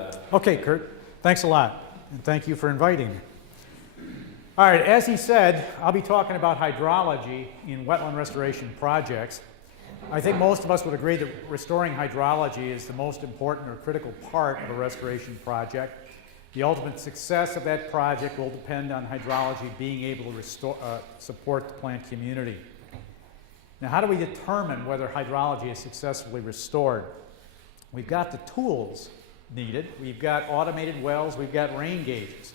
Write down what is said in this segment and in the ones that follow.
that. Okay, Kurt. Thanks a lot. And thank you for inviting me. All right, as he said, I'll be talking about hydrology in wetland restoration projects. I think most of us would agree that restoring hydrology is the most important or critical part of a restoration project. The ultimate success of that project will depend on hydrology being able to support the plant community. Now, how do we determine whether hydrology is successfully restored? We've got the tools needed. We've got automated wells. We've got rain gauges.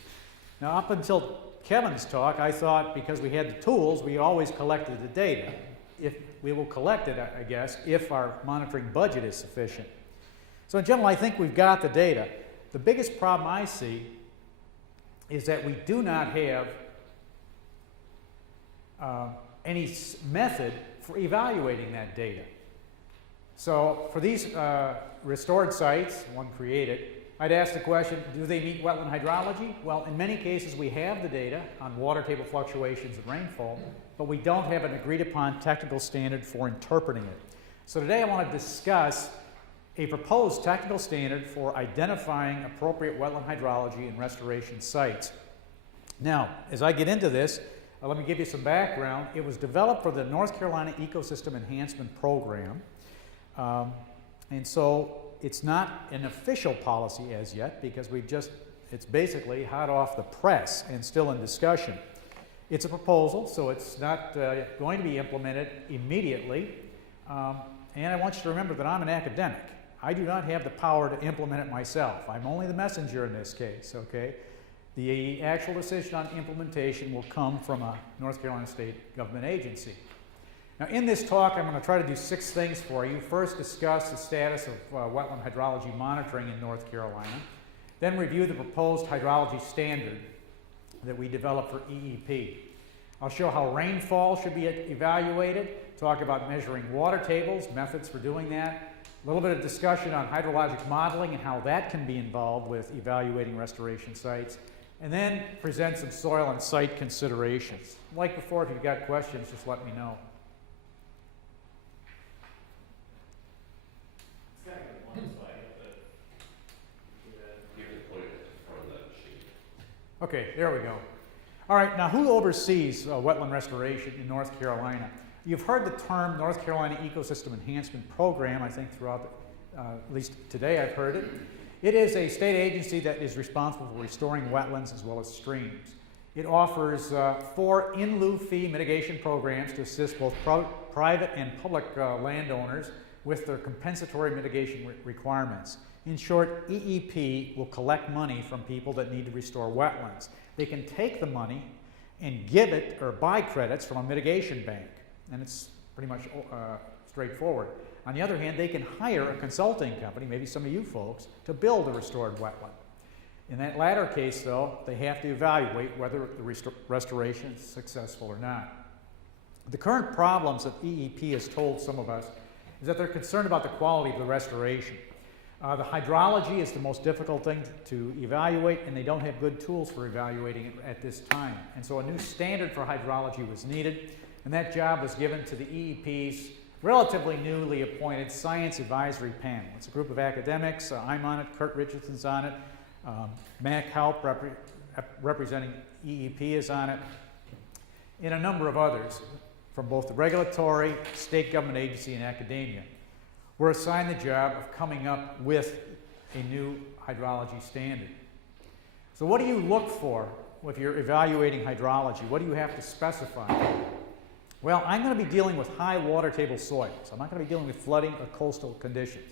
Now, up until Kevin's talk, I thought because we had the tools, we always collected the data. If we will collect it, I guess, if our monitoring budget is sufficient. So in general, I think we've got the data. The biggest problem I see is that we do not have any method for evaluating that data. So for these restored sites, one created, I'd ask the question, do they meet wetland hydrology? Well, in many cases we have the data on water table fluctuations and rainfall, but we don't have an agreed upon technical standard for interpreting it. So today I want to discuss a proposed technical standard for identifying appropriate wetland hydrology in restoration sites. Now, as I get into this, let me give you some background. It was developed for the North Carolina Ecosystem Enhancement Program. And so it's not an official policy as yet because it's basically hot off the press and still in discussion. It's a proposal, so it's not going to be implemented immediately. And I want you to remember that I'm an academic. I do not have the power to implement it myself. I'm only the messenger in this case, okay? The actual decision on implementation will come from a North Carolina state government agency. Now in this talk, I'm going to try to do 6 things for you. First, discuss the status of wetland hydrology monitoring in North Carolina. Then review the proposed hydrology standard that we developed for EEP. I'll show how rainfall should be evaluated, talk about measuring water tables, methods for doing that, a little bit of discussion on hydrologic modeling and how that can be involved with evaluating restoration sites, and then present some soil and site considerations. Like before, if you've got questions, just let me know. Okay, there we go. All right, now who oversees wetland restoration in North Carolina? You've heard the term North Carolina Ecosystem Enhancement Program, I think throughout, at least today I've heard it. It is a state agency that is responsible for restoring wetlands as well as streams. It offers 4 in lieu fee mitigation programs to assist both private and public landowners with their compensatory mitigation requirements. In short, EEP will collect money from people that need to restore wetlands. They can take the money and give it or buy credits from a mitigation bank, and it's pretty much straightforward. On the other hand, they can hire a consulting company, maybe some of you folks, to build a restored wetland. In that latter case, though, they have to evaluate whether the restoration is successful or not. The current problems that EEP has told some of us is that they're concerned about the quality of the restoration. The hydrology is the most difficult thing to evaluate, and they don't have good tools for evaluating it at this time. And so a new standard for hydrology was needed, and that job was given to the EEP's relatively newly appointed Science Advisory Panel. It's a group of academics. I'm on it, Kurt Richardson's on it, Mac Halp, representing EEP, is on it, and a number of others from both the regulatory, state government agency, and academia. We're assigned the job of coming up with a new hydrology standard. So what do you look for if you're evaluating hydrology? What do you have to specify? Well, I'm going to be dealing with high water table soils. I'm not going to be dealing with flooding or coastal conditions.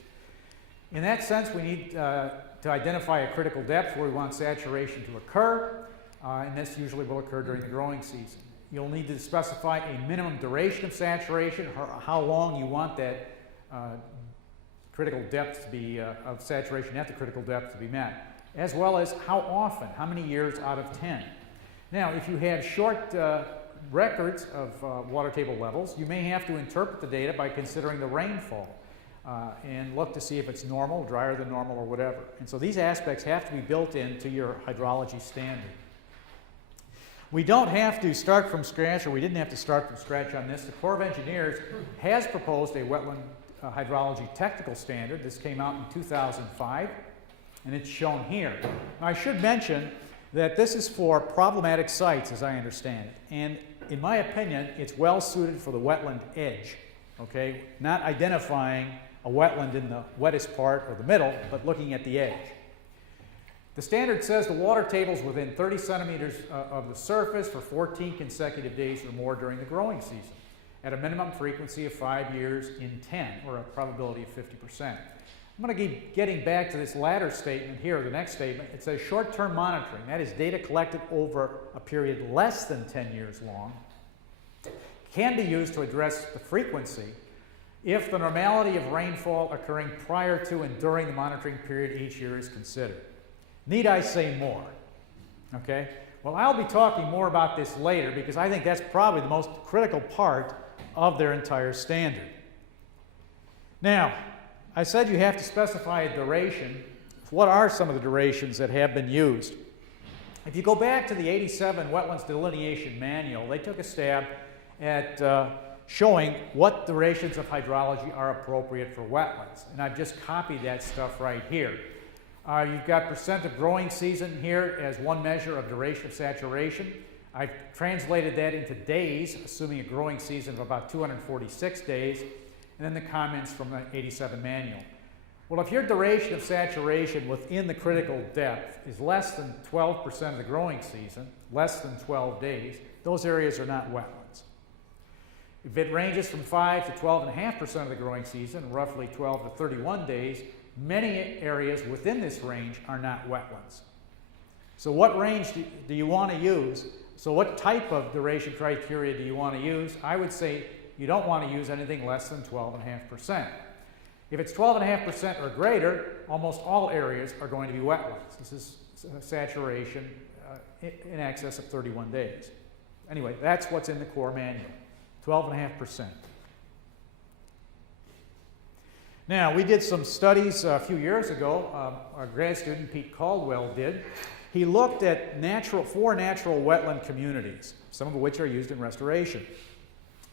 In that sense, we need to identify a critical depth where we want saturation to occur, and this usually will occur during the growing season. You'll need to specify a minimum duration of saturation, or how long you want that critical depth to be, of saturation at the critical depth to be met, as well as how often, how many years out of 10. Now, if you have short records of water table levels, you may have to interpret the data by considering the rainfall and look to see if it's normal, drier than normal, or whatever. And so these aspects have to be built into your hydrology standard. We don't have to start from scratch, or we didn't have to start from scratch on this. The Corps of Engineers has proposed a wetland hydrology technical standard. This came out in 2005. and it's shown here. Now, I should mention that this is for problematic sites, as I understand it, and in my opinion, it's well suited for the wetland edge, okay? Not identifying a wetland in the wettest part or the middle, but looking at the edge. The standard says the water table is within 30 centimeters of the surface for 14 consecutive days or more during the growing season, at a minimum frequency of 5 years in 10, or a probability of 50%. I'm going to keep getting back to this latter statement here, the next statement. It says short-term monitoring, that is data collected over a period less than 10 years long, can be used to address the frequency if the normality of rainfall occurring prior to and during the monitoring period each year is considered. Need I say more? Okay? Well, I'll be talking more about this later because I think that's probably the most critical part of their entire standard. Now, I said you have to specify a duration. What are some of the durations that have been used? If you go back to the 87 Wetlands Delineation Manual, they took a stab at showing what durations of hydrology are appropriate for wetlands. And I've just copied that stuff right here. You've got percent of growing season here as one measure of duration of saturation. I've translated that into days, assuming a growing season of about 246 days, and then the comments from the 87 manual. Well, if your duration of saturation within the critical depth is less than 12% of the growing season, less than 12 days, those areas are not wetlands. If it ranges from 5 to 12.5% of the growing season, roughly 12 to 31 days, many areas within this range are not wetlands. So what range do you want to use? So what type of duration criteria do you want to use? I would say you don't want to use anything less than 12.5%. If it's 12.5% or greater, almost all areas are going to be wetlands. This is saturation in excess of 31 days. Anyway, that's what's in the core manual, 12.5%. Now, we did some studies a few years ago. Our grad student, Pete Caldwell, did. He looked at four natural wetland communities, some of which are used in restoration.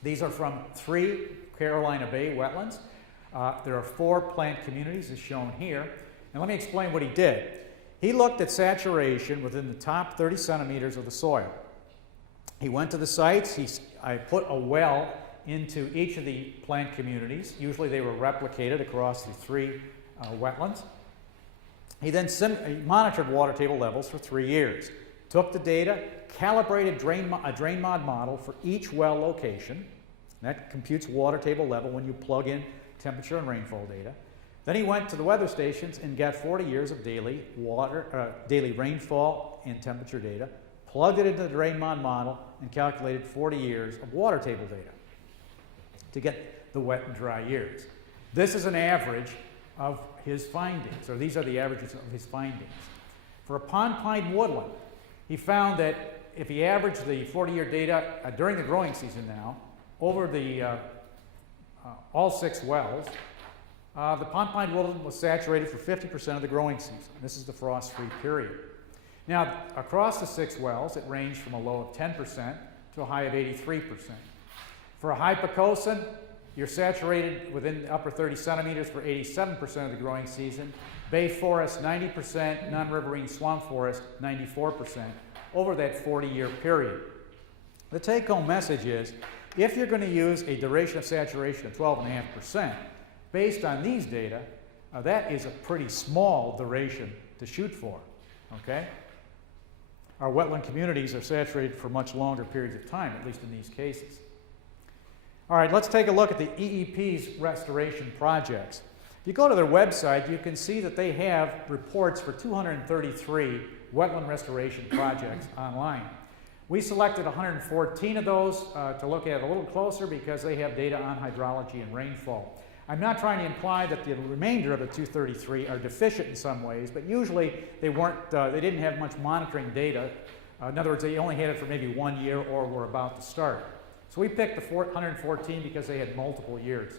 These are from 3 Carolina Bay wetlands. There are 4 plant communities, as shown here. And let me explain what he did. He looked at saturation within the top 30 centimeters of the soil. He went to the sites. I put a well into each of the plant communities. Usually they were replicated across the 3 wetlands. He then monitored water table levels for 3 years. Took the data, calibrated a drain mod model for each well location. That computes water table level when you plug in temperature and rainfall data. Then he went to the weather stations and got 40 years of daily rainfall and temperature data, plugged it into the drain mod model, and calculated 40 years of water table data to get the wet and dry years. This is an average of his findings, or these are the averages of his findings. For a pond pine woodland, he found that if he averaged the 40-year data during the growing season now, over the all 6 wells, the pond pine woodland was saturated for 50% of the growing season. This is the frost-free period. Now, across the 6 wells, it ranged from a low of 10% to a high of 83%. For a hypocosin, you're saturated within the upper 30 centimeters for 87% of the growing season. Bay forest, 90%, non-riverine swamp forest, 94%, over that 40-year period. The take-home message is, if you're going to use a duration of saturation of 12.5%, based on these data, that is a pretty small duration to shoot for, okay? Our wetland communities are saturated for much longer periods of time, at least in these cases. All right, let's take a look at the EEP's restoration projects. If you go to their website, you can see that they have reports for 233 wetland restoration projects online. We selected 114 of those to look at a little closer because they have data on hydrology and rainfall. I'm not trying to imply that the remainder of the 233 are deficient in some ways, but usually they didn't have much monitoring data. In other words, they only had it for maybe 1 year or were about to start. So we picked the 114 because they had multiple years.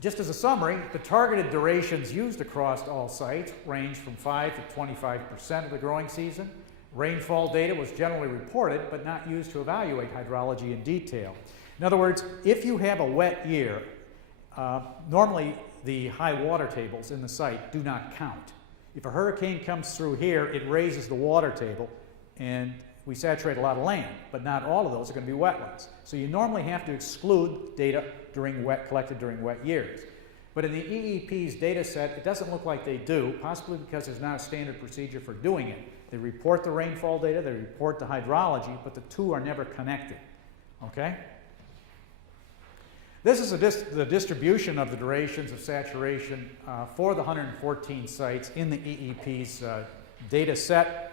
Just as a summary, the targeted durations used across all sites range from 5 to 25% of the growing season. Rainfall data was generally reported, but not used to evaluate hydrology in detail. In other words, if you have a wet year, normally the high water tables in the site do not count. If a hurricane comes through here, it raises the water table, and we saturate a lot of land, but not all of those are going to be wetlands. So you normally have to exclude data collected during wet years. But in the EEP's data set, it doesn't look like they do, possibly because there's not a standard procedure for doing it. They report the rainfall data, they report the hydrology, but the two are never connected. Okay? This is the distribution of the durations of saturation for the 114 sites in the EEP's data set.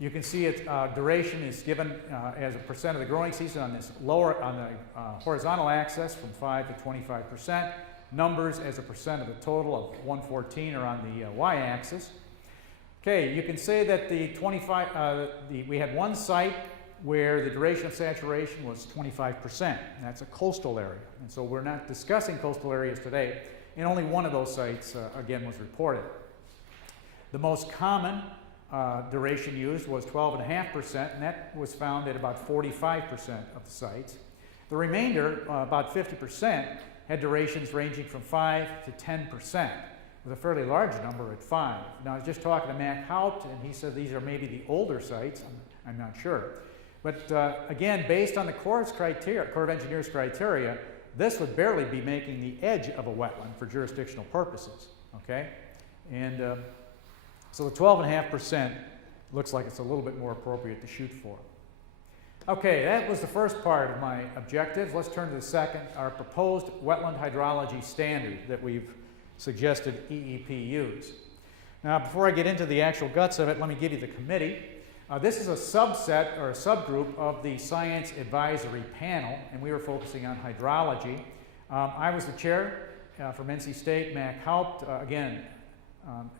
You can see its duration is given as a percent of the growing season on this on the horizontal axis from 5 to 25%. Numbers as a percent of the total of 114 are on the y-axis. Okay, you can say that we had one site where the duration of saturation was 25%. That's a coastal area. And so we're not discussing coastal areas today, and only one of those sites, again, was reported. The most common duration used was 12.5%, and that was found at about 45% of the sites. The remainder, about 50%, had durations ranging from 5 to 10%, with a fairly large number at 5. Now, I was just talking to Matt Haupt, and he said these are maybe the older sites. I'm not sure. But again, based on the Corps of Engineers criteria, this would barely be making the edge of a wetland for jurisdictional purposes. Okay? And so the 12.5% looks like it's a little bit more appropriate to shoot for. Okay, that was the first part of my objectives. Let's turn to the second, our proposed wetland hydrology standard that we've suggested EEP use. Now, before I get into the actual guts of it, let me give you the committee. This is a subset or a subgroup of the Science Advisory Panel, and we were focusing on hydrology. I was the chair from NC State, Mac Haupt, again,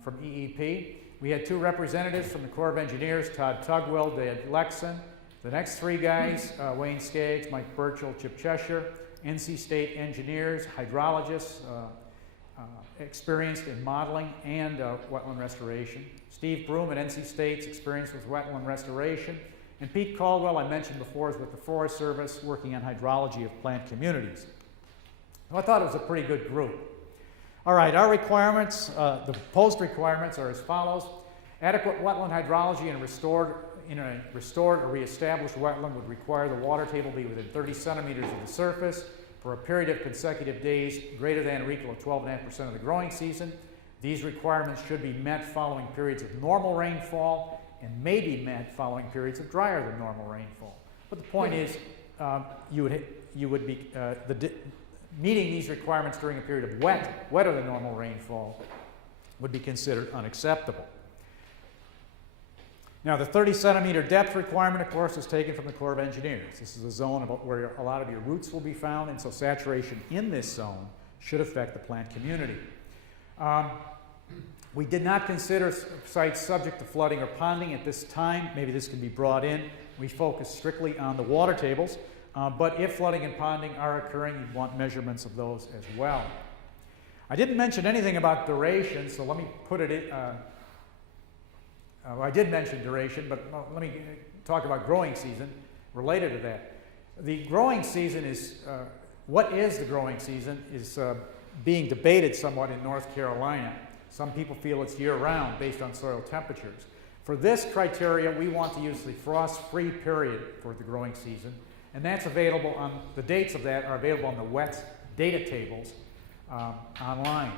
from EEP. We had two representatives from the Corps of Engineers, Todd Tugwell, Dave Lexon. The next three guys, Wayne Skaggs, Mike Burchell, Chip Cheshire, NC State engineers, hydrologists, experienced in modeling and wetland restoration. Steve Broom at NC State's experience with wetland restoration. And Pete Caldwell, I mentioned before, is with the Forest Service working on hydrology of plant communities. So I thought it was a pretty good group. All right, our requirements, the proposed requirements are as follows. Adequate wetland hydrology in a restored or reestablished wetland would require the water table be within 30 centimeters of the surface for a period of consecutive days greater than or equal to 12.5% of the growing season. These requirements should be met following periods of normal rainfall and may be met following periods of drier than normal rainfall. But the point is, you would be meeting these requirements during a period of wetter than normal rainfall would be considered unacceptable. Now, the 30 centimeter depth requirement, of course, is taken from the Corps of Engineers. This is a zone about where a lot of your roots will be found, and so saturation in this zone should affect the plant community. We did not consider sites subject to flooding or ponding at this time. Maybe this can be brought in. We focus strictly on the water tables, but if flooding and ponding are occurring, you'd want measurements of those as well. I didn't mention anything about duration, so let me put it in. I did mention duration, but let me talk about growing season related to that. The growing season is, what is the growing season is being debated somewhat in North Carolina. Some people feel it's year-round based on soil temperatures. For this criteria, we want to use the frost-free period for the growing season, and that's available on, the dates of that are available on the WETS data tables online.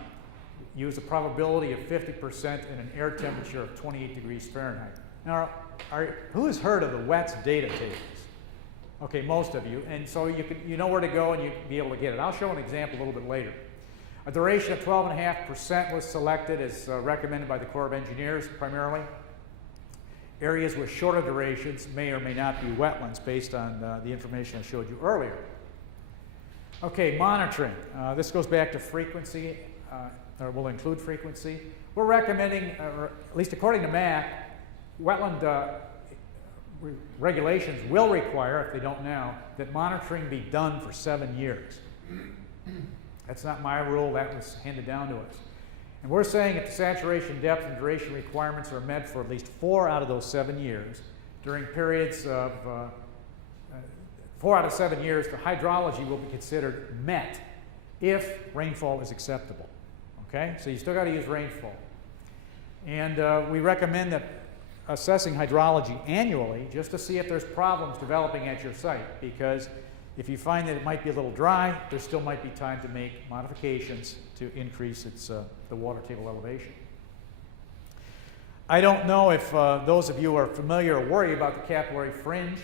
Use a probability of 50% and an air temperature of 28 degrees Fahrenheit. Now, who has heard of the WETS data tables? Okay, most of you. And so you know where to go and you'll be able to get it. I'll show an example a little bit later. A duration of 12.5% was selected as recommended by the Corps of Engineers primarily. Areas with shorter durations may or may not be wetlands based on the information I showed you earlier. Okay, monitoring. This goes back to frequency. Or will include frequency. We're recommending, or at least according to MAC, wetland regulations will require, if they don't now, that monitoring be done for 7 years. That's not my rule, that was handed down to us. And we're saying if the saturation depth and duration requirements are met for at least 4 out of those 7 years, during periods of 4 out of 7 years, the hydrology will be considered met if rainfall is acceptable. Okay, so you still got to use rainfall. And we recommend that assessing hydrology annually just to see if there's problems developing at your site, because if you find that it might be a little dry, there still might be time to make modifications to increase the water table elevation. I don't know if those of you are familiar or worry about the capillary fringe,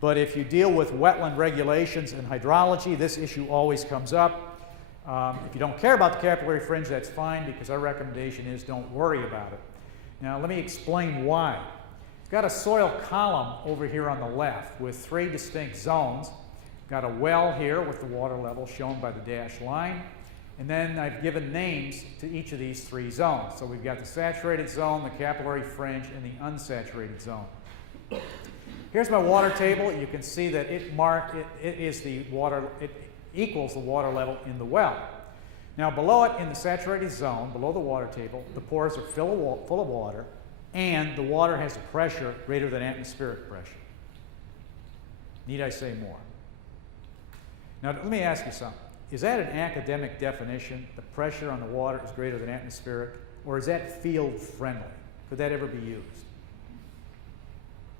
but if you deal with wetland regulations and hydrology, this issue always comes up. If you don't care about the capillary fringe, that's fine, because our recommendation is don't worry about it. Now let me explain why. We've got a soil column over here on the left with 3 distinct zones. Got a well here with the water level shown by the dashed line. And then I've given names to each of these 3 zones. So we've got the saturated zone, the capillary fringe, and the unsaturated zone. Here's my water table. You can see that it equals the water level in the well. Now below it in the saturated zone, below the water table, the pores are full of water, and the water has a pressure greater than atmospheric pressure. Need I say more? Now let me ask you something. Is that an academic definition? The pressure on the water is greater than atmospheric? Or is that field friendly? Could that ever be used?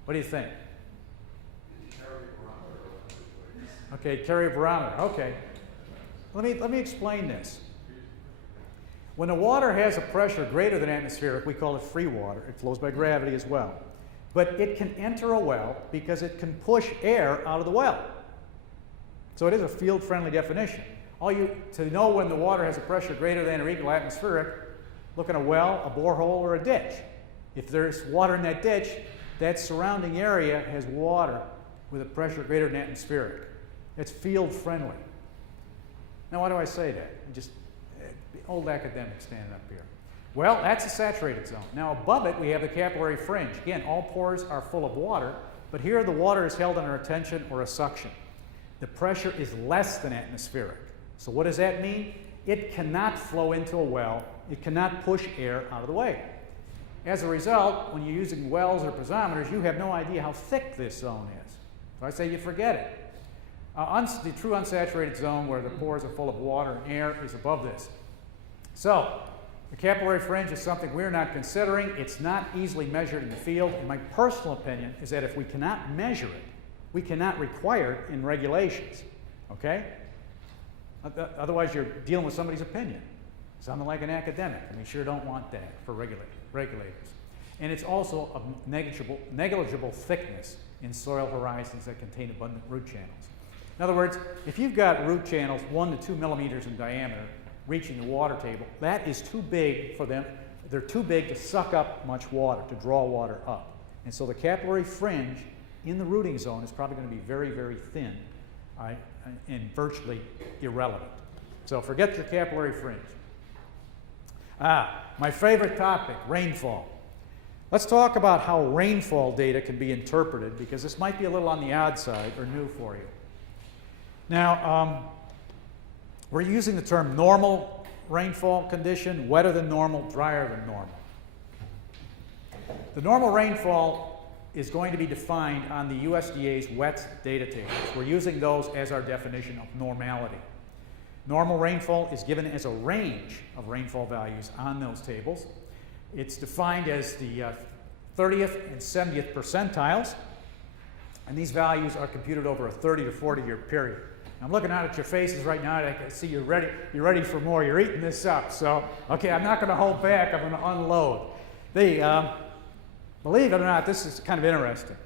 What do you think? Okay, carry a barometer. Okay. Let me explain this. When the water has a pressure greater than atmospheric, we call it free water. It flows by gravity as well. But it can enter a well because it can push air out of the well. So it is a field-friendly definition. To know when the water has a pressure greater than or equal atmospheric, look at a well, a borehole, or a ditch. If there's water in that ditch, that surrounding area has water with a pressure greater than atmospheric. It's field-friendly. Now, why do I say that? Just old academics standing up here. Well, that's a saturated zone. Now, above it, we have the capillary fringe. Again, all pores are full of water, but here the water is held under a tension or a suction. The pressure is less than atmospheric. So what does that mean? It cannot flow into a well. It cannot push air out of the way. As a result, when you're using wells or piezometers, you have no idea how thick this zone is. So I say you forget it. The true unsaturated zone, where the pores are full of water and air, is above this. So the capillary fringe is something we're not considering. It's not easily measured in the field. And my personal opinion is that if we cannot measure it, we cannot require it in regulations. Okay? Otherwise, you're dealing with somebody's opinion. Sounding like an academic, and we sure don't want that for regulators. And it's also of negligible thickness in soil horizons that contain abundant root channels. In other words, if you've got root channels 1 to 2 millimeters in diameter reaching the water table, that is too big for them. They're too big to suck up much water, to draw water up. And so the capillary fringe in the rooting zone is probably going to be very, very thin and virtually irrelevant. So forget your capillary fringe. My favorite topic, rainfall. Let's talk about how rainfall data can be interpreted, because this might be a little on the odd side or new for you. Now, we're using the term normal rainfall condition, wetter than normal, drier than normal. The normal rainfall is going to be defined on the USDA's wet data tables. We're using those as our definition of normality. Normal rainfall is given as a range of rainfall values on those tables. It's defined as the 30th and 70th percentiles, and these values are computed over a 30 to 40 year period. I'm looking out at your faces right now, and I can see you're ready for more. You're eating this up. So, okay, I'm not going to hold back. I'm going to unload. Believe it or not, this is kind of interesting.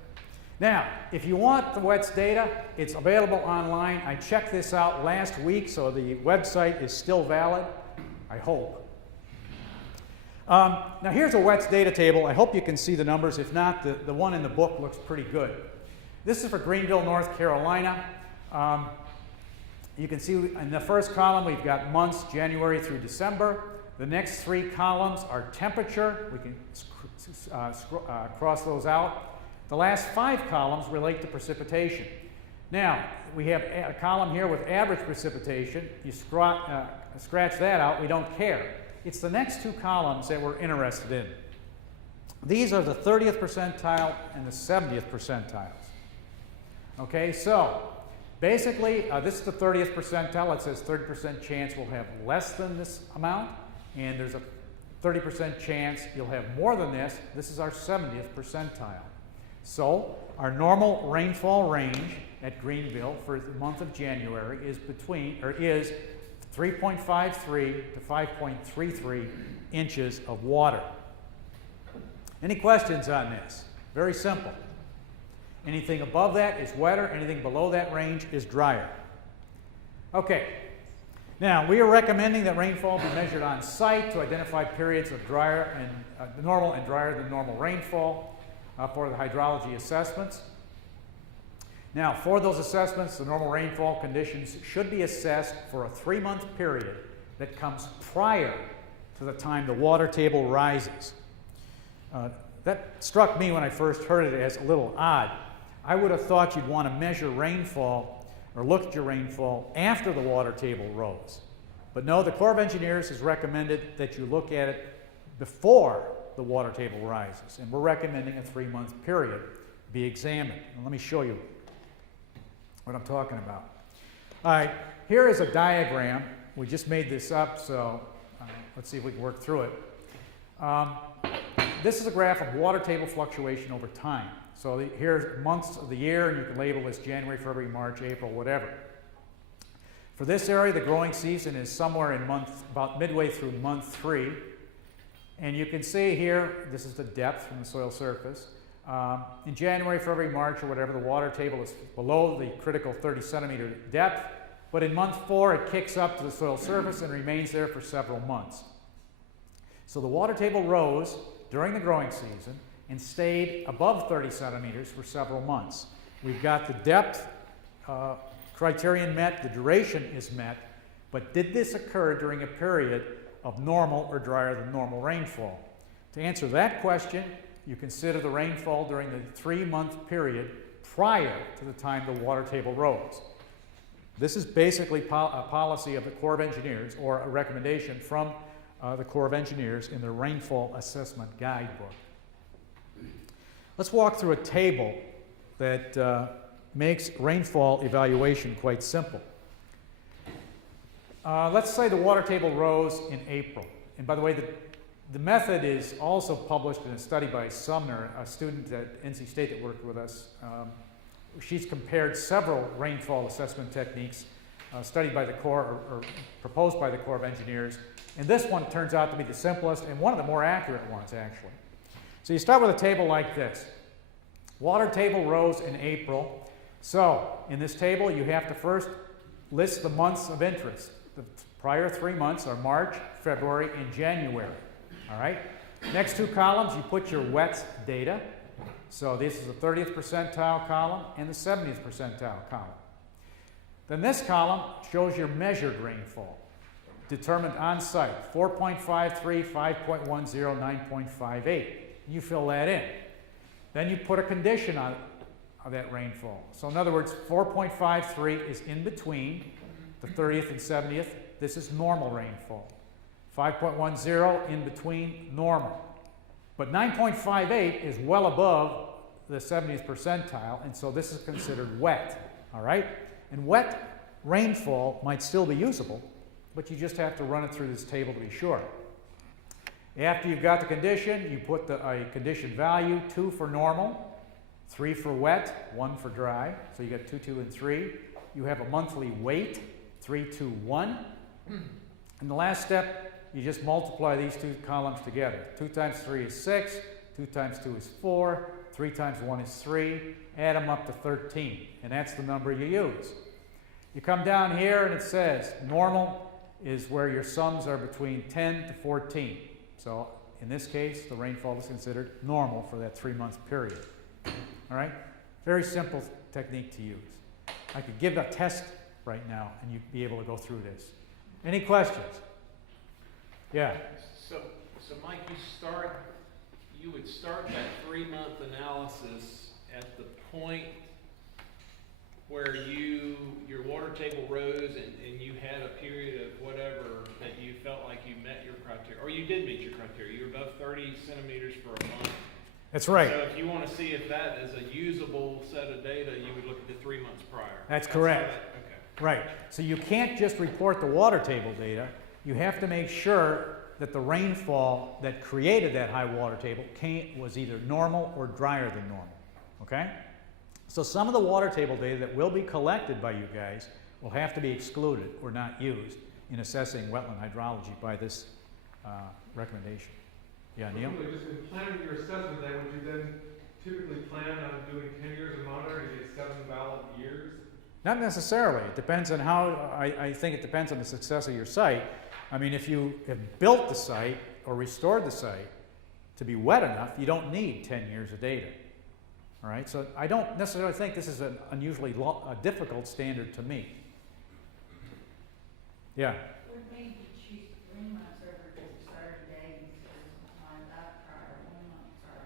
Now, if you want the WETS data, it's available online. I checked this out last week, so the website is still valid, I hope. Now, here's a WETS data table. I hope you can see the numbers. If not, the one in the book looks pretty good. This is for Greenville, North Carolina. You can see in the first column we've got months, January through December. The next 3 columns are temperature. We can cross those out. The last 5 columns relate to precipitation. Now, we have a column here with average precipitation. You scratch that out, we don't care. It's the next 2 columns that we're interested in. These are the 30th percentile and the 70th percentiles. Okay, so Basically, this is the 30th percentile. It says 30% chance we'll have less than this amount, and there's a 30% chance you'll have more than this. This is our 70th percentile. So our normal rainfall range at Greenville for the month of January is 3.53 to 5.33 inches of water. Any questions on this? Very simple. Anything above that is wetter, anything below that range is drier. Okay, now we are recommending that rainfall be measured on site to identify periods of drier and normal and drier than normal rainfall for the hydrology assessments. Now, for those assessments, the normal rainfall conditions should be assessed for a 3-month period that comes prior to the time the water table rises. That struck me when I first heard it as a little odd. I would have thought you'd want to measure rainfall or look at your rainfall after the water table rose. But no, the Corps of Engineers has recommended that you look at it before the water table rises. And we're recommending a 3-month period be examined. And let me show you what I'm talking about. All right, here is a diagram. We just made this up, so let's see if we can work through it. This is a graph of water table fluctuation over time. So here's months of the year, and you can label this January, February, March, April, whatever. For this area, the growing season is somewhere in about midway through month 3. And you can see here, this is the depth from the soil surface. In January, February, March, or whatever, the water table is below the critical 30 centimeter depth. But in month 4, it kicks up to the soil surface and remains there for several months. So the water table rose during the growing season and stayed above 30 centimeters for several months. We've got the depth criterion met, the duration is met, but did this occur during a period of normal or drier than normal rainfall? To answer that question, you consider the rainfall during the 3-month period prior to the time the water table rose. This is basically a policy of the Corps of Engineers, or a recommendation from the Corps of Engineers in their Rainfall Assessment Guidebook. Let's walk through a table that makes rainfall evaluation quite simple. Let's say the water table rose in April. And by the way, the method is also published in a study by Sumner, a student at NC State that worked with us. She's compared several rainfall assessment techniques studied by the Corps, or proposed by the Corps of Engineers. And this one turns out to be the simplest and one of the more accurate ones, actually. So you start with a table like this. Water table rose in April. So in this table, you have to first list the months of interest. The prior 3 months are March, February, and January. All right? Next 2 columns, you put your wet data. So this is the 30th percentile column and the 70th percentile column. Then this column shows your measured rainfall, determined on site, 4.53, 5.10, 9.58. You fill that in. Then you put a condition on that rainfall. So in other words, 4.53 is in between the 30th and 70th. This is normal rainfall. 5.10 in between, normal. But 9.58 is well above the 70th percentile, and so this is considered wet, all right? And wet rainfall might still be usable, but you just have to run it through this table to be sure. After you've got the condition, you put a condition value, 2 for normal, 3 for wet, 1 for dry. So you got 2, 2, and 3. You have a monthly weight, 3, 2, 1. And the last step, you just multiply these 2 columns together. 2 times 3 is 6, 2 times 2 is 4, 3 times 1 is 3. Add them up to 13, and that's the number you use. You come down here and it says normal is where your sums are between 10 to 14. So in this case, the rainfall is considered normal for that 3-month period. All right? Very simple technique to use. I could give a test right now and you'd be able to go through this. Any questions? Yeah. So Mike, you would start that 3-month analysis at the point where your water table rose and you had a period of whatever that you felt like you met your criteria, or you did meet your criteria. You were above 30 centimeters for a month. That's right. So if you want to see if that is a usable set of data, you would look at the 3 months prior. That's correct. Okay. Right. So you can't just report the water table data. You have to make sure that the rainfall that created that high water table was either normal or drier than normal. Okay? So some of the water table data that will be collected by you guys will have to be excluded or not used in assessing wetland hydrology by this recommendation. Yeah, Neil? Just in planning your assessment, then would you then typically plan on doing 10 years of monitoring to get 7 valid years? Not necessarily. It depends on how, I think it depends on the success of your site. I mean, if you have built the site or restored the site to be wet enough, you don't need 10 years of data. All right, so I don't necessarily think this is an unusually difficult standard to meet. Yeah? Would maybe choose 3 months over just 30 days or something like that prior, 1 month prior?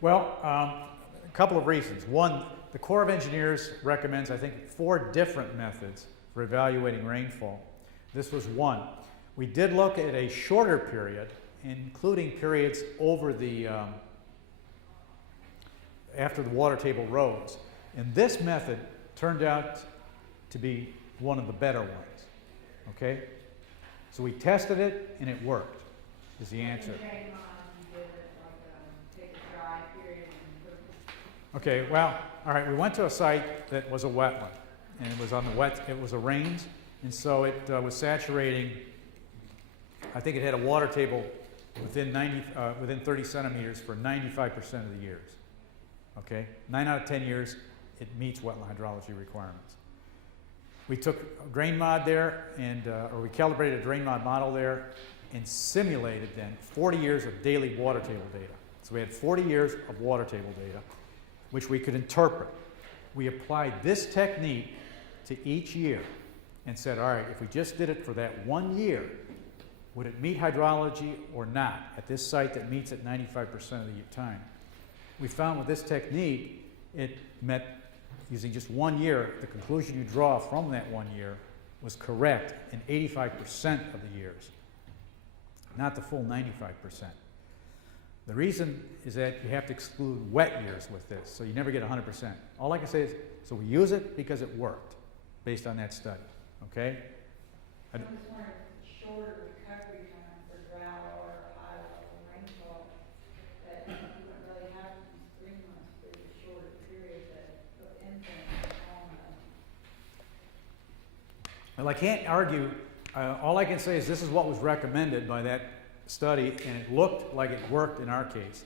Well, a couple of reasons. One, the Corps of Engineers recommends, I think, 4 different methods for evaluating rainfall. This was one. We did look at a shorter period, including periods over the after the water table rose. And this method turned out to be one of the better ones. Okay? So we tested it and it worked, is the answer. Okay, well, all right, we went to a site that was a wetland, and it was on the it was a rains, and so it was saturating. I think it had a water table within 30 centimeters for 95% of the years. Okay, 9 out of 10 years, it meets wetland hydrology requirements. We took a drain mod there, and or we calibrated a drain mod model there, and simulated then 40 years of daily water table data. So we had 40 years of water table data, which we could interpret. We applied this technique to each year and said, all right, if we just did it for that 1 year, would it meet hydrology or not at this site that meets it 95% of the time? We found with this technique, it met, using just 1 year, the conclusion you draw from that 1 year was correct in 85% of the years, not the full 95%. The reason is that you have to exclude wet years with this, so you never get 100%. All I can say is, so we use it because it worked, based on that study, okay? I was wondering, shorter recovery time for drought or high level rainfall, that you wouldn't really have these 3 months for the shorter period that put influence on them. Well, I can't argue. All I can say is this is what was recommended by that study, and it looked like it worked in our case.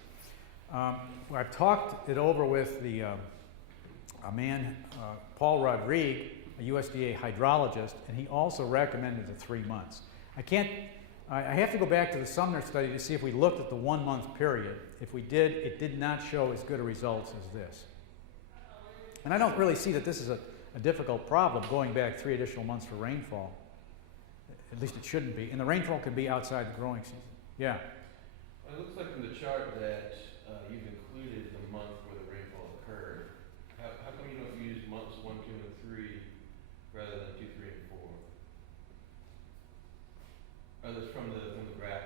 I've talked it over with a man, Paul Rodrigue, a USDA hydrologist, and he also recommended the 3 months. I have to go back to the Sumner study to see if we looked at the 1 month period. If we did, it did not show as good a results as this. And I don't really see that this is a difficult problem, going back 3 additional months for rainfall. At least it shouldn't be. And the rainfall can be outside the growing season. Yeah? It looks like in the chart that you've included the month where the rainfall occurred. How come you don't use months 1, 2, and 3 rather than 2, 3, and 4? Oh, that's from the graph.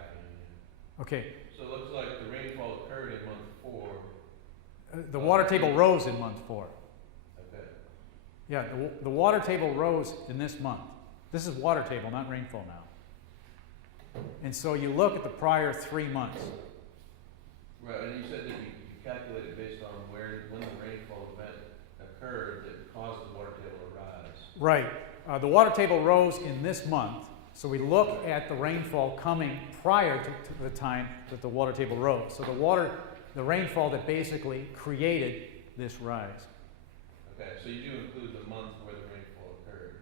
Okay. So it looks like the rainfall occurred in month 4. The water table rose in month 4. Okay. Yeah, the water table rose in this month. This is water table, not rainfall now. And so you look at the prior 3 months. Right, and you said that you calculated based on when the rainfall event occurred that caused the water table to rise. Right. The water table rose in this month, so we look at the rainfall coming prior to the time that the water table rose. So the rainfall that basically created this rise. Okay, so you do include the month where the rainfall occurred.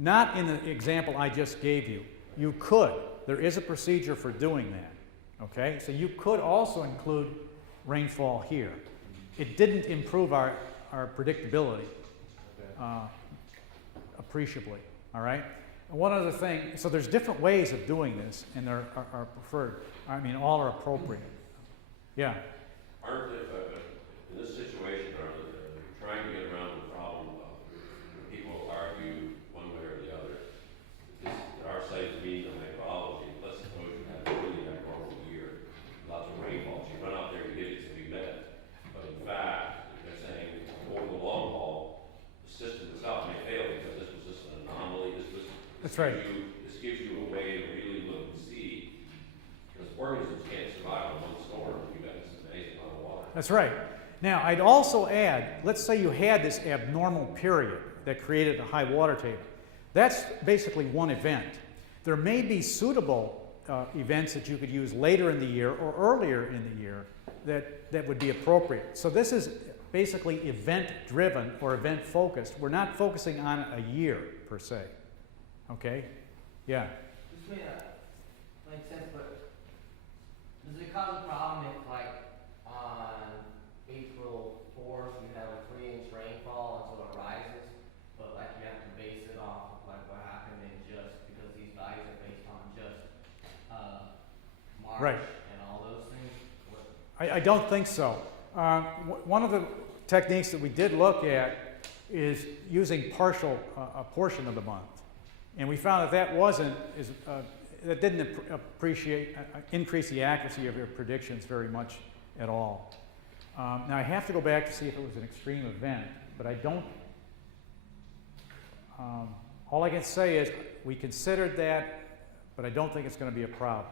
Not in the example I just gave you. You could. There is a procedure for doing that. Okay? So you could also include rainfall here. It didn't improve our predictability appreciably. All right? And one other thing, so there's different ways of doing this, and there are preferred. I mean, all are appropriate. Yeah? Aren't they, in this situation, are they trying to get around the problem of people argue one way or the other? That our site is meeting the hydrology. Let's suppose you have a really abnormal year. That's right. This gives you a way to really look and see, because organisms can't survive on one storm, you've got this amazing amount of water. That's right. Now, I'd also add, let's say you had this abnormal period that created a high water table. That's basically one event. There may be suitable events that you could use later in the year or earlier in the year that would be appropriate. So this is basically event-driven or event-focused. We're not focusing on a year, per se. Okay? Yeah? This may not make sense, but does it cause a problem if, like, on April 4th, you have a 3-inch rainfall and so it rises, but, like, you have to base it off of, like, what happened in just, because these values are based on just March Right. and all those things? What, I don't think so. One of the techniques that we did look at is using a portion of the month. And we found that that didn't increase the accuracy of your predictions very much at all. Now I have to go back to see if it was an extreme event, but I don't, all I can say is we considered that, but I don't think it's going to be a problem.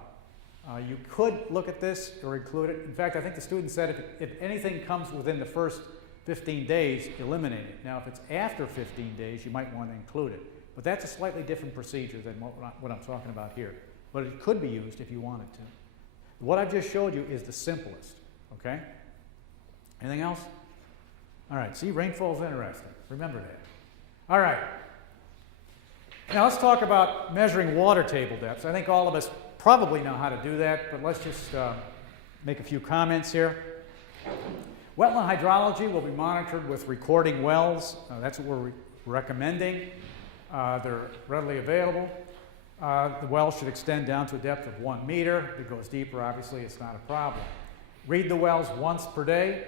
You could look at this or include it. In fact, I think the student said if anything comes within the first 15 days, eliminate it. Now, if it's after 15 days, you might want to include it. But that's a slightly different procedure than what I'm talking about here. But it could be used if you wanted to. What I've just showed you is the simplest, okay? Anything else? All right, see, rainfall is interesting. Remember that. All right. Now let's talk about measuring water table depths. I think all of us probably know how to do that, but let's just make a few comments here. Wetland hydrology will be monitored with recording wells. That's what we're recommending. They're readily available. The well should extend down to a depth of 1 meter. If it goes deeper, obviously, it's not a problem. Read the wells once per day.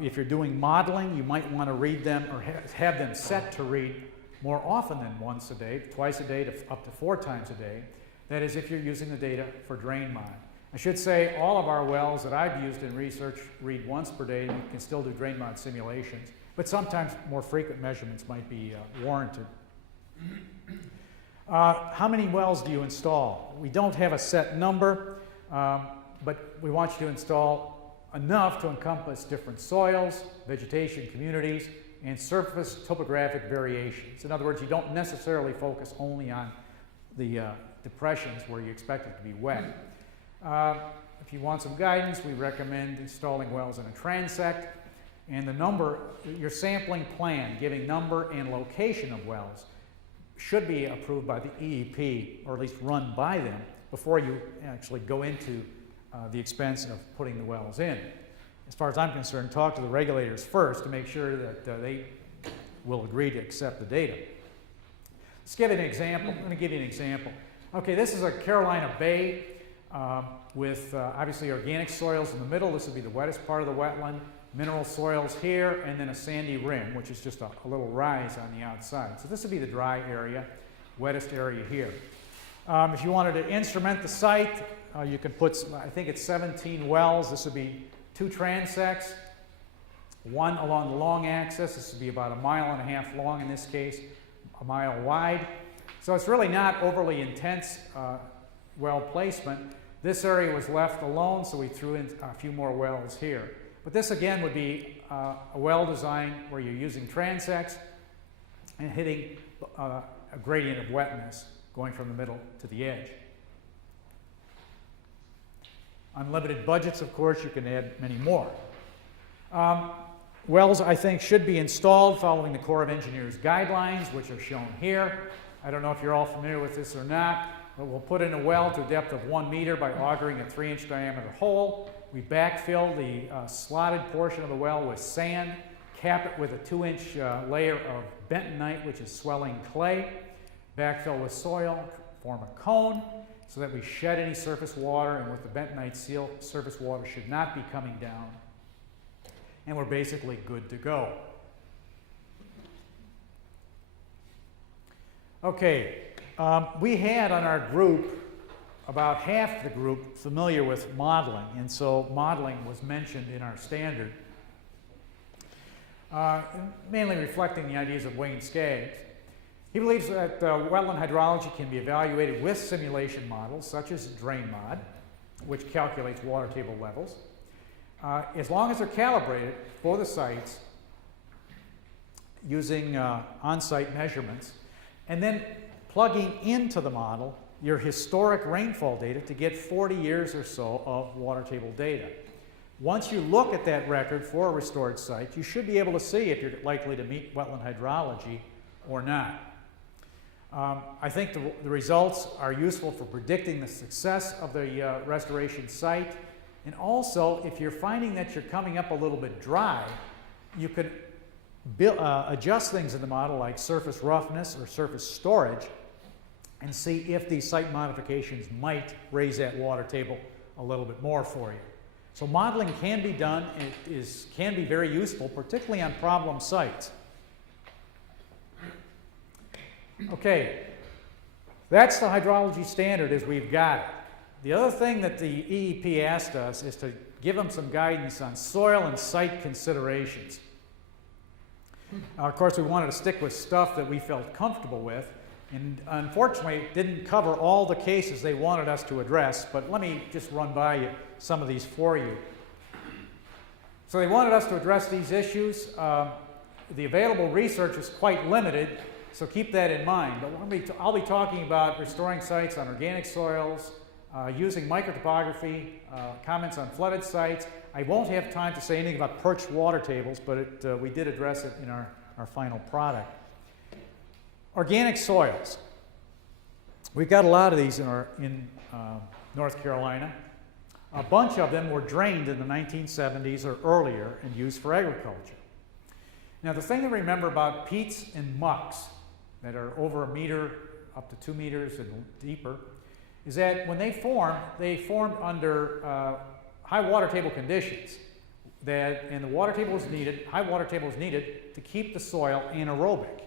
If you're doing modeling, you might want to read them or have them set to read more often than once a day, twice a day, to up to 4 times a day. That is, if you're using the data for drain mod. I should say all of our wells that I've used in research read once per day, and you can still do drain mod simulations, but sometimes more frequent measurements might be warranted. How many wells do you install? We don't have a set number, but we want you to install enough to encompass different soils, vegetation communities, and surface topographic variations. In other words, you don't necessarily focus only on the depressions where you expect it to be wet. If you want some guidance, we recommend installing wells in a transect. And the number, your sampling plan, giving number and location of wells, should be approved by the EEP, or at least run by them, before you actually go into the expense of putting the wells in. As far as I'm concerned, talk to the regulators first to make sure that they will agree to accept the data. Let's give an example. I'm going to give you an example. Okay, this is a Carolina Bay with obviously organic soils in the middle. This would be the wettest part of the wetland. Mineral soils here, and then a sandy rim, which is just a little rise on the outside. So this would be the dry area, wettest area here. If you wanted to instrument the site, you could put, I think it's 17 wells. This would be 2 transects, 1 along the long axis. This would be about 1.5 miles long in this case, 1 mile wide. So it's really not overly intense well placement. This area was left alone, so we threw in a few more wells here. But this again would be a well design where you're using transects and hitting a gradient of wetness going from the middle to the edge. Unlimited budgets, of course, you can add many more. Wells, I think, should be installed following the Corps of Engineers guidelines, which are shown here. I don't know if you're all familiar with this or not, but we'll put in a well to a depth of 1 meter by augering a 3-inch diameter hole. We backfill the slotted portion of the well with sand, cap it with a 2-inch layer of bentonite, which is swelling clay, backfill with soil, form a cone, so that we shed any surface water, and with the bentonite seal, surface water should not be coming down. And we're basically good to go. Okay, we had on our group about half the group familiar with modeling, and so modeling was mentioned in our standard, mainly reflecting the ideas of Wayne Skaggs. He believes that wetland hydrology can be evaluated with simulation models such as DrainMod, which calculates water table levels, as long as they're calibrated for the sites using on-site measurements, and then plugging into the model your historic rainfall data to get 40 years or so of water table data. Once you look at that record for a restored site, you should be able to see if you're likely to meet wetland hydrology or not. I think the results are useful for predicting the success of the restoration site, and also if you're finding that you're coming up a little bit dry, you could adjust things in the model like surface roughness or surface storage and see if these site modifications might raise that water table a little bit more for you. So modeling can be done, and it can be very useful, particularly on problem sites. Okay, that's the hydrology standard as we've got it. The other thing that the EEP asked us is to give them some guidance on soil and site considerations. Of course, we wanted to stick with stuff that we felt comfortable with, and unfortunately, it didn't cover all the cases they wanted us to address, but let me just run by you some of these for you. So they wanted us to address these issues. The available research is quite limited, so keep that in mind. But I'll be talking about restoring sites on organic soils, using microtopography, comments on flooded sites. I won't have time to say anything about perched water tables, but we did address it in our final product. Organic soils. We've got a lot of these in North Carolina. A bunch of them were drained in the 1970s or earlier and used for agriculture. Now, the thing to remember about peats and mucks that are over a meter up to 2 meters and deeper is that when they formed under high water table conditions, and the water table is needed, high water table is needed to keep the soil anaerobic.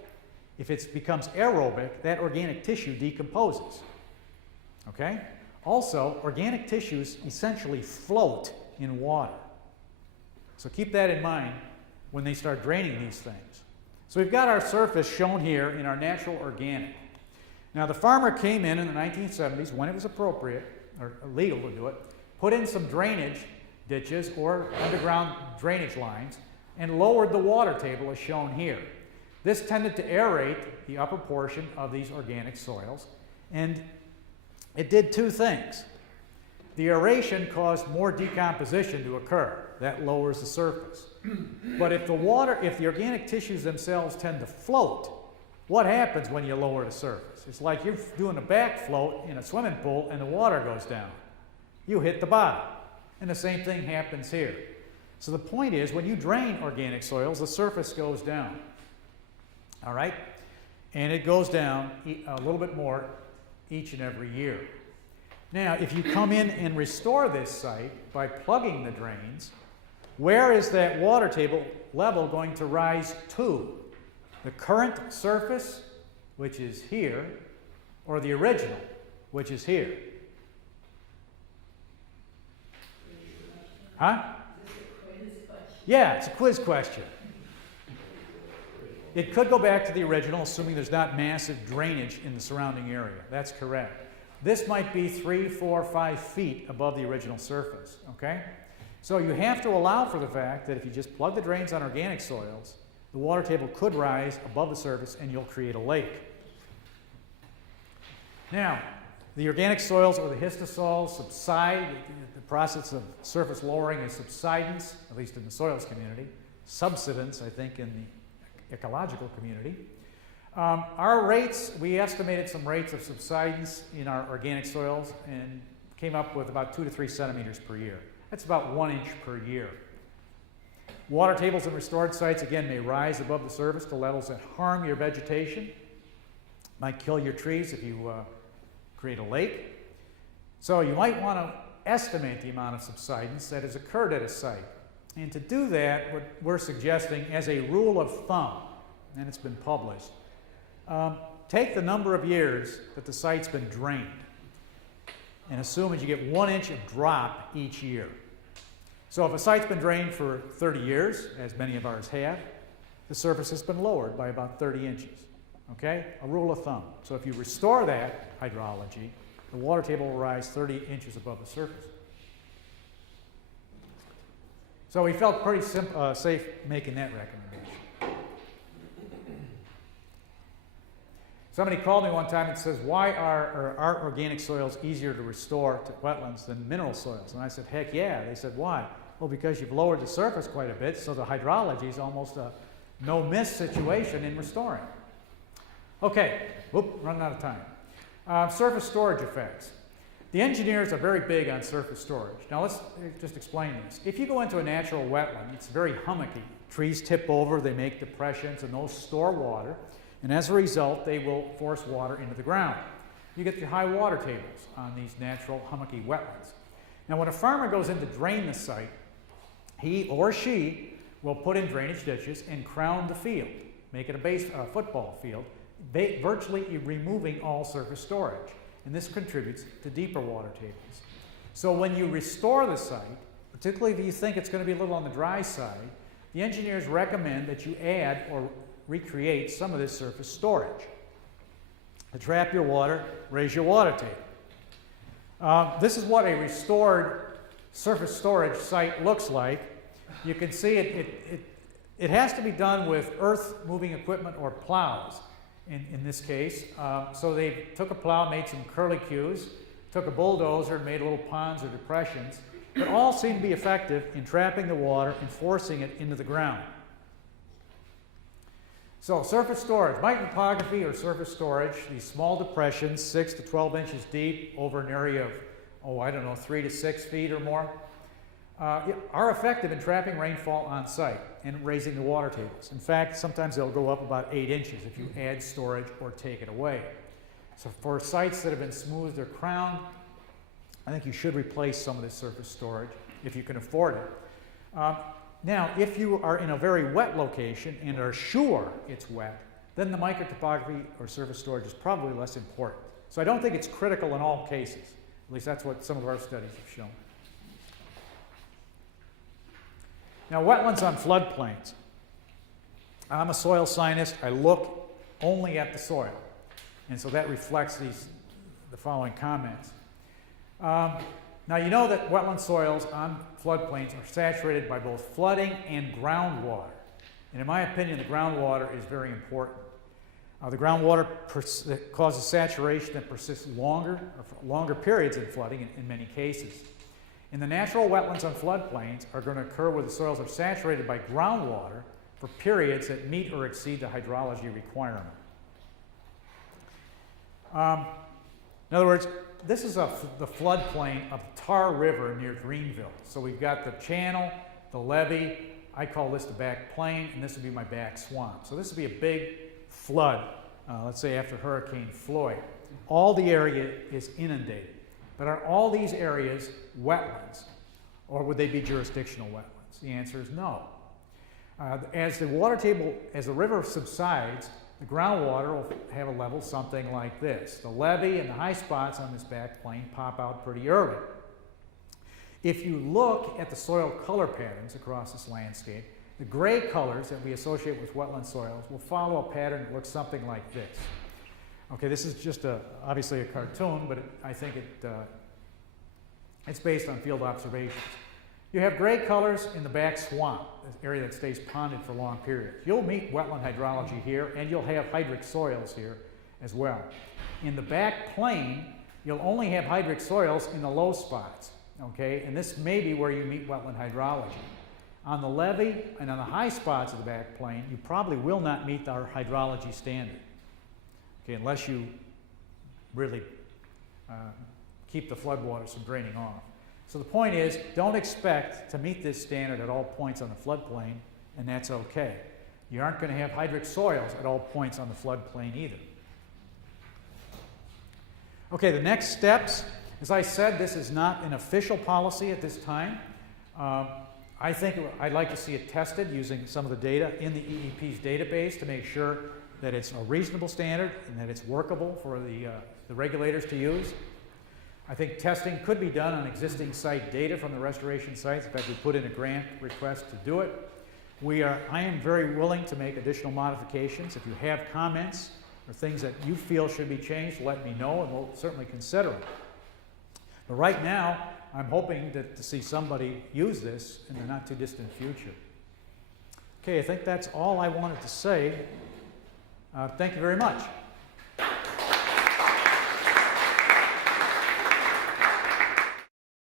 If it becomes aerobic, that organic tissue decomposes. Okay? Also, organic tissues essentially float in water. So keep that in mind when they start draining these things. So we've got our surface shown here in our natural organic. Now the farmer came in the 1970s, when it was appropriate or legal to do it, put in some drainage ditches or underground drainage lines and lowered the water table as shown here. This tended to aerate the upper portion of these organic soils, and it did two things. The aeration caused more decomposition to occur. That lowers the surface. But if the organic tissues themselves tend to float, what happens when you lower the surface? It's like you're doing a back float in a swimming pool and the water goes down. You hit the bottom. And the same thing happens here. So the point is, when you drain organic soils, the surface goes down. All right? And it goes down a little bit more each and every year. Now, if you come in and restore this site by plugging the drains, where is that water table level going to rise to? The current surface, which is here, or the original, which is here? Huh? Yeah, it's a quiz question. It could go back to the original, assuming there's not massive drainage in the surrounding area. That's correct. This might be 3, 4, 5 feet above the original surface, okay? So you have to allow for the fact that if you just plug the drains on organic soils, the water table could rise above the surface and you'll create a lake. Now, the organic soils or the histosols subside. The process of surface lowering is subsidence, at least in the soils community. Subsidence, I think, in the ecological community. Our rates, we estimated some rates of subsidence in our organic soils and came up with about 2 to 3 centimeters per year. That's about 1 inch per year. Water tables in restored sites, again, may rise above the surface to levels that harm your vegetation, might kill your trees if you create a lake. So you might want to estimate the amount of subsidence that has occurred at a site. And to do that, what we're suggesting as a rule of thumb, and it's been published, take the number of years that the site's been drained and assume that you get 1 inch of drop each year. So if a site's been drained for 30 years, as many of ours have, the surface has been lowered by about 30 inches. Okay, a rule of thumb. So if you restore that hydrology, the water table will rise 30 inches above the surface. So we felt pretty safe making that recommendation. Somebody called me one time and says, why are organic soils easier to restore to wetlands than mineral soils? And I said, heck yeah. They said, why? Well, because you've lowered the surface quite a bit, so the hydrology is almost a no-miss situation in restoring. Okay, whoop, running out of time. Surface storage effects. The engineers are very big on surface storage. Now let's just explain this. If you go into a natural wetland, it's very hummocky. Trees tip over, they make depressions, and those store water. And as a result, they will force water into the ground. You get your high water tables on these natural hummocky wetlands. Now when a farmer goes in to drain the site, he or she will put in drainage ditches and crown the field, make it a football field, virtually removing all surface storage. And this contributes to deeper water tables. So when you restore the site, particularly if you think it's going to be a little on the dry side, the engineers recommend that you add or recreate some of this surface storage to trap your water, raise your water table. This is what a restored surface storage site looks like. You can see it has to be done with earth-moving equipment or plows in this case. So they took a plow, made some curlicues, took a bulldozer, made little ponds or depressions, but all seem to be effective in trapping the water and forcing it into the ground. So surface storage, microtopography or surface storage, these small depressions, 6 to 12 inches deep over an area of, 3 to 6 feet or more, are effective in trapping rainfall on site and raising the water tables. In fact, sometimes they'll go up about 8 inches if you add storage or take it away. So for sites that have been smoothed or crowned, I think you should replace some of this surface storage if you can afford it. Now, if you are in a very wet location and are sure it's wet, then the microtopography or surface storage is probably less important. So I don't think it's critical in all cases. At least that's what some of our studies have shown. Now, wetlands on floodplains. I'm a soil scientist. I look only at the soil. And so that reflects the following comments. Now, you know that wetland soils on floodplains are saturated by both flooding and groundwater. And in my opinion, the groundwater is very important. The groundwater causes saturation that persists longer periods than flooding in many cases. And the natural wetlands on floodplains are going to occur where the soils are saturated by groundwater for periods that meet or exceed the hydrology requirement. In other words, this is the floodplain of the Tar River near Greenville. So we've got the channel, the levee, I call this the back plain, and this would be my back swamp. So this would be a big flood, let's say after Hurricane Floyd. All the area is inundated. But are all these areas wetlands, or would they be jurisdictional wetlands? The answer is no. As the river subsides, the groundwater will have a level something like this. The levee and the high spots on this back plain pop out pretty early. If you look at the soil color patterns across this landscape, the gray colors that we associate with wetland soils will follow a pattern that looks something like this. Okay, this is just obviously a cartoon, but I think it's based on field observations. You have gray colors in the back swamp, the area that stays ponded for long periods. You'll meet wetland hydrology here, and you'll have hydric soils here as well. In the back plain, you'll only have hydric soils in the low spots, okay? And this may be where you meet wetland hydrology. On the levee and on the high spots of the back plain, you probably will not meet our hydrology standard, okay, unless you really keep the floodwaters from draining off. So the point is, don't expect to meet this standard at all points on the floodplain, and that's okay. You aren't going to have hydric soils at all points on the floodplain either. Okay, the next steps. As I said, this is not an official policy at this time. I think I'd like to see it tested using some of the data in the EEP's database to make sure that it's a reasonable standard and that it's workable for the regulators to use. I think testing could be done on existing site data from the restoration sites. In fact, we put in a grant request to do it. I am very willing to make additional modifications. If you have comments, or things that you feel should be changed, let me know, and we'll certainly consider it. But right now, I'm hoping to see somebody use this in the not too distant future. Okay, I think that's all I wanted to say. Thank you very much.